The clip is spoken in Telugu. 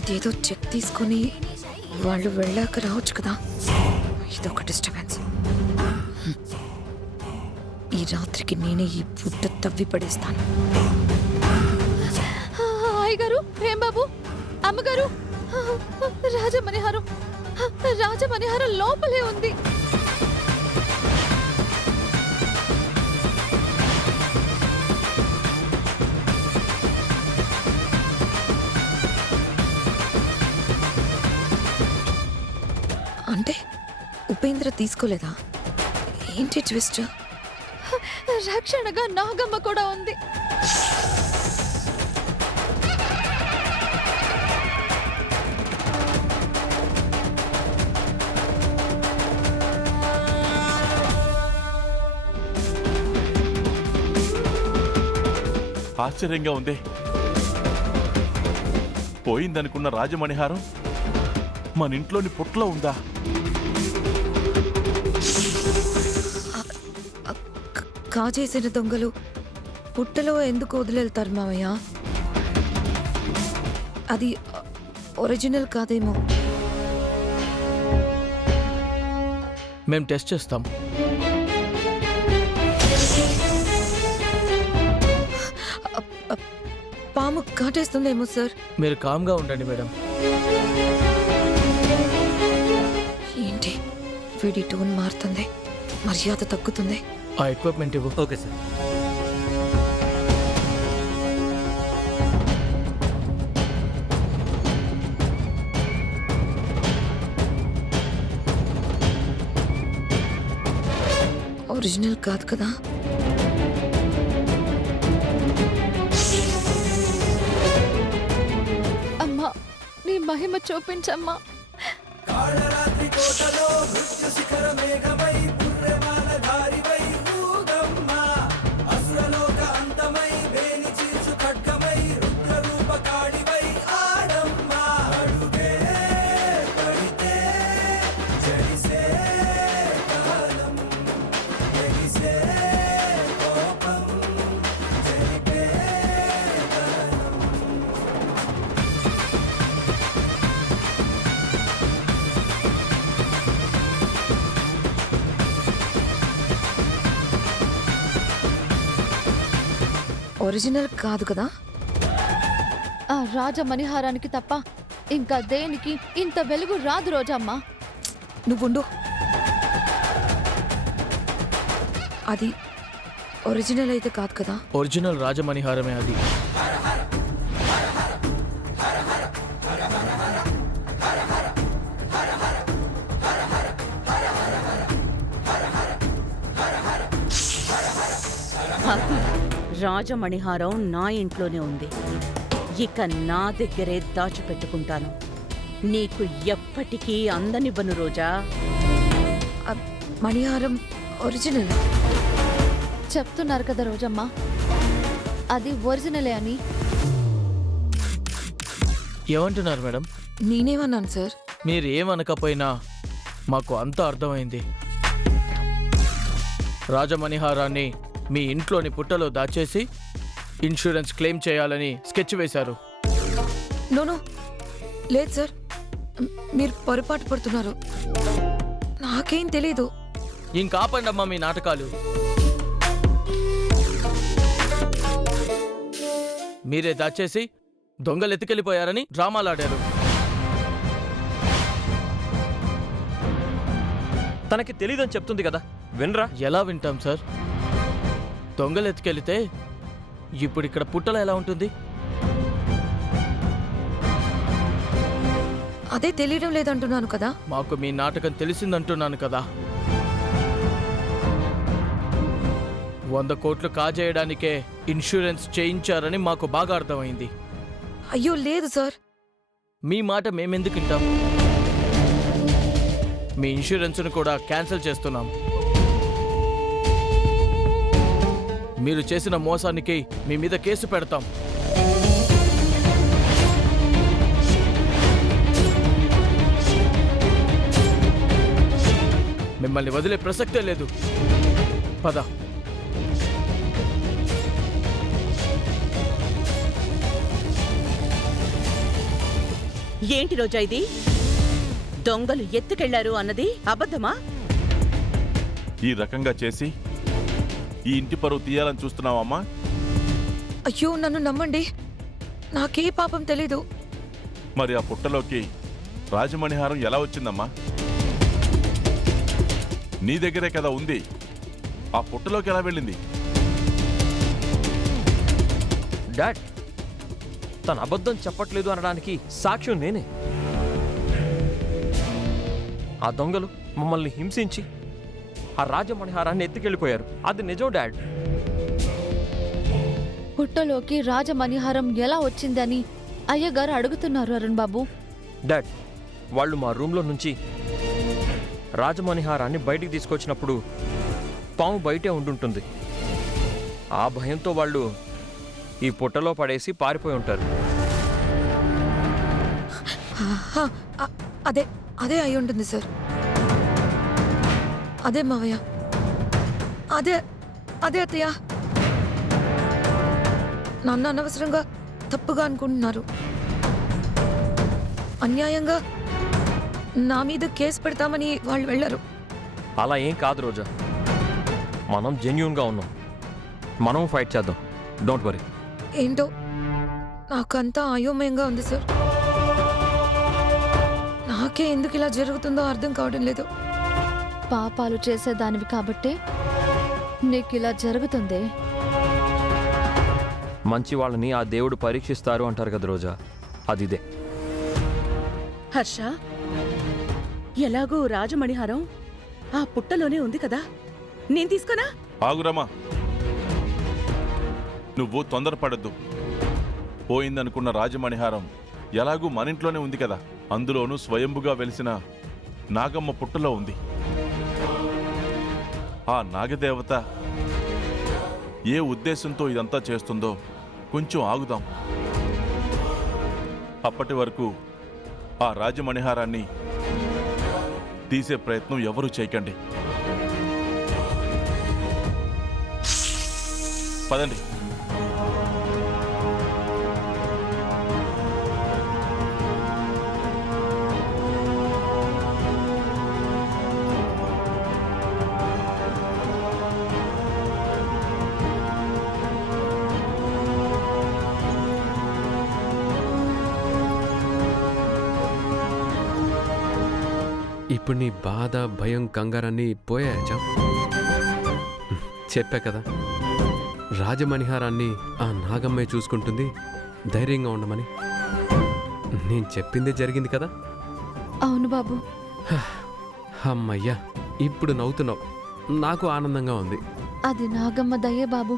ఇదేదో చెక్ తీసుకొని వాళ్ళు వెళ్ళాక రావచ్చు కదా. ఇదొక డిస్టర్బెన్స్. ఈ రాత్రికి నేనే ఈ బుట్ట తవ్వి పడేస్తాను. అయ్యగారు, ప్రేమబాబు, అమ్మగారు, రాజమణిహారం రాజమణిహారం లోపలే ఉంది. అంటే ఉపేంద్ర తీసుకోలేదా? ఏంటి ట్విస్ట్? రక్షణగా నాగమ్మ కూడా ఉంది. ఆశ్చర్యంగా ఉంది. పోయిందనుకున్న రాజమణిహారం మన ఇంట్లోని పుట్లో ఉందా? కాజేసిన దొంగలు పుట్టలో ఎందుకు వదిలేళ్తారు మావయ్య? అది ఒరిజినల్ కాదేమో. మేము టెస్ట్ చేస్తాం. పాము కాటేస్తుందేమో సార్. మీరు కామ్గా ఉండండి మేడం. ఏంటి వీడి టోన్ మారుతుంది, మర్యాద తగ్గుతుంది. ఆ ఎక్విప్మెంట్ ఇవ్వు. Okay sir. ఒరిజినల్ కాదు కదా? అమ్మా, నీ మహిమ చూపించమ్మా. ఒరిజినల్ కాదు కదా? ఆ రాజమణిహారానికి తప్ప ఇంకా దేనికి ఇంత వెలుగు రాదు రోజమ్మా. నువ్వుండు. అది ఒరిజినల్ అయితే కాదు కదా? ఒరిజినల్ రాజమణిహారమే అది. రాజమణిహారం నా ఇంట్లోనే ఉంది. ఇక నా దగ్గరే దాచిపెట్టుకుంటాను. నీకు ఎప్పటికీ అందనివ్వను రోజా. మణిహారం ఒరిజినల్ చెప్తున్నారు కదా రోజమ్మా, అది ఒరిజినలే అని. ఏమంటున్నారు మేడం? నేనేమన్నాను సార్? మీరు ఏమనకపోయినా మాకు అంతా అర్థమైంది. రాజమణిహారాన్ని మీ ఇంట్లోని పుట్టలో దాచేసి ఇన్సూరెన్స్ క్లెయిమ్ చేయాలని స్కెచ్ వేశారు. నోనో, లేదు సార్, మీరు పొరపాటు పడుతున్నారు. నాకేం తెలీదు. ఇంకాపండమ్మా మీ నాటకాలు. మీరే దాచేసి దొంగలు ఎత్తుకెళ్ళిపోయారని డ్రామాలాడారు. తనకి తెలీదని చెప్తుంది కదా, వినరా? ఎలా వింటాం సార్? దొంగలు ఎత్తుకెళ్తే ఇప్పుడు ఇక్కడ పుట్టలో ఎలా ఉంటుంది? అదే తెలియడం లేదంటున్నాను కదా. మాకు మీ నాటకం తెలిసిందంటున్నాను కదా. 100 కోట్లు కాజేయడానికే ఇన్సూరెన్స్ చేయించారని మాకు బాగా అర్థమైంది. అయ్యో లేదు సార్. మీ మాట మేమెందుకు వింటాం? మీ ఇన్సూరెన్స్ను కూడా క్యాన్సిల్ చేస్తున్నాం. మీరు చేసిన మోసానికి మీ మీద కేసు పెడతాం. మిమ్మల్ని వదిలే ప్రసక్తే లేదు. పద. ఏంటి రోజా ఇది? దొంగలు ఎత్తుకెళ్లారు అన్నది అబద్ధమా? ఈ రకంగా చేసి ఈ ఇంటి పరువు తీయాలని చూస్తున్నావమ్మా? అయ్యో నన్ను నమ్మండి, నాకే పాపం తెలీదు. మరి ఆ పుట్టలోకి రాజమణిహారం ఎలా వచ్చిందమ్మా? నీ దగ్గరే కదా ఉంది. ఆ పుట్టలోకి ఎలా వెళ్ళింది? డాడ్, తన అబద్ధం చెప్పట్లేదు అనడానికి సాక్ష్యం నేనే. ఆ దొంగలు మమ్మల్ని హింసించి ఆ రాజమణిహారాన్ని ఎత్తుకెళ్ళిపోయారు. అది నిజం డాడ్. పుట్టలోకి రాజమణిహారం ఎలా వచ్చిందని అయ్యగారు అడుగుతున్నారు అరుణ్ బాబు. డాడ్, వాళ్ళు మా రూమ్లో నుంచి రాజమణిహారాన్ని బయటికి తీసుకొచ్చినప్పుడు పాము బయటే ఉండుంటుంది. ఆ భయంతో వాళ్ళు ఈ పుట్టలో పడేసి పారిపోయి ఉంటారు. హా, అదే అదే అయి ఉంటుంది సార్. అదే మావయ్య, అదే అదే అత్తయ్య. నాన్న అనవసరంగా తప్పుగా అనుకుంటున్నారు. అన్యాయంగా నా మీద కేసు పెడతామని వాళ్ళు వెళ్ళరు. అలా ఏం కాదు రోజా, మనం జెన్యూన్గా ఉన్నాం. మనం ఫైట్ చేద్దాం, డోంట్ వరీ. ఏంటో నాకంతా అయోమయంగా ఉంది సార్. నాకే ఎందుకు ఇలా జరుగుతుందో అర్థం కావడం లేదు. పాపాలు చేసేదానివి కాబట్టే నీకు ఇలా జరుగుతుంది. మంచి వాళ్ళని ఆ దేవుడు పరీక్షిస్తారు అంటారు కదా రోజా, అదిదే. హర్ష, ఎలాగో రాజమణిహారం ఆ పుట్టలోనే ఉంది కదా, నేను తీసుకోనా? ఆగురమ్మా, నువ్వు తొందరపడద్దు. పోయిందనుకున్న రాజమణిహారం ఎలాగూ మన ఇంట్లోనే ఉంది కదా, అందులోనూ స్వయంభుగా వెలిసిన నాగమ్మ పుట్టలో ఉంది. ఆ నాగదేవత ఏ ఉద్దేశంతో ఇదంతా చేస్తుందో కొంచెం ఆగుదాం. అప్పటి వరకు ఆ రాజమణిహారాన్ని తీసే ప్రయత్నం ఎవరూ చేయకండి. పదండి. ఇప్పుడు నీ బాధ, భయం, కంగారన్నీ పోయాయా? చెప్పా కదా, రాజమణిహారాన్ని ఆ నాగమ్మే చూసుకుంటుంది, ధైర్యంగా ఉండమని. నేను చెప్పిందే జరిగింది కదా. అవును బాబు. అమ్మయ్యా, ఇప్పుడు నవ్వుతున్నావు, నాకు ఆనందంగా ఉంది. అది నాగమ్మ దయ్యే బాబు.